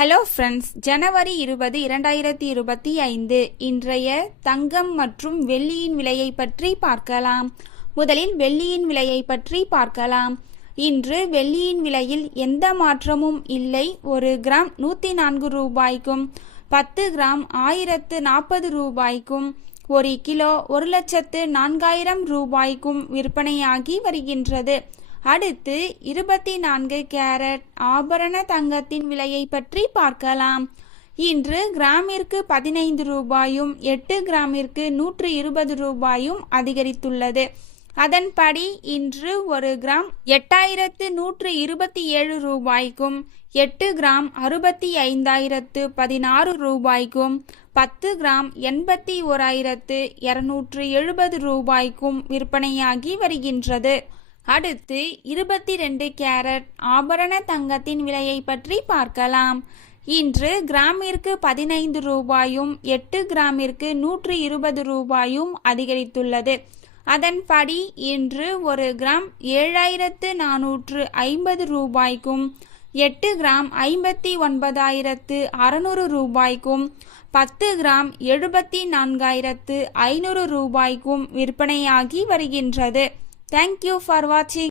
Hello friends, ஜனவரி 20, 2025 இன்றைய தங்கம் மற்றும் வெள்ளியின் விலையை பற்றி பார்க்கலாம். முதலில் வெள்ளியின் விலையை பற்றி பார்க்கலாம். இன்று வெள்ளியின் விலையில் எந்த மாற்றமும் இல்லை. 1 கிராம் 104 ரூபாய்க்கும் 10 கிராம் 1040 ரூபாய்க்கும் 1 கிலோ 1,04,000 ரூபாய்க்கும் விற்பனையாகி வருகின்றது. அடுத்து 24 கேரட் ஆபரண தங்கத்தின் விலையை பற்றி பார்க்கலாம். இன்று கிராமிற்கு 15 ரூபாயும் 8 கிராமிற்கு 120 ரூபாயும் அதிகரித்துள்ளது. அதன்படி இன்று 1 கிராம் 8127 ரூபாய்க்கும் 8 கிராம் 65,016 ரூபாய்க்கும் 10 கிராம் 81,270 ரூபாய்க்கும் விற்பனையாகி வருகின்றது. அடுத்து 22 கேரட் ஆபரண தங்கத்தின் விலையை பற்றி பார்க்கலாம். இன்று கிராமிற்கு 15 ரூபாயும் 8 கிராமிற்கு 120 ரூபாயும் அதிகரித்துள்ளது. அதன்படி இன்று 1 கிராம் 7,450 ரூபாய்க்கும் 8 கிராம் 59,600 ரூபாய்க்கும் 10 கிராம் 74,500 ரூபாய்க்கும் விற்பனையாகி வருகின்றது. Thank you for watching.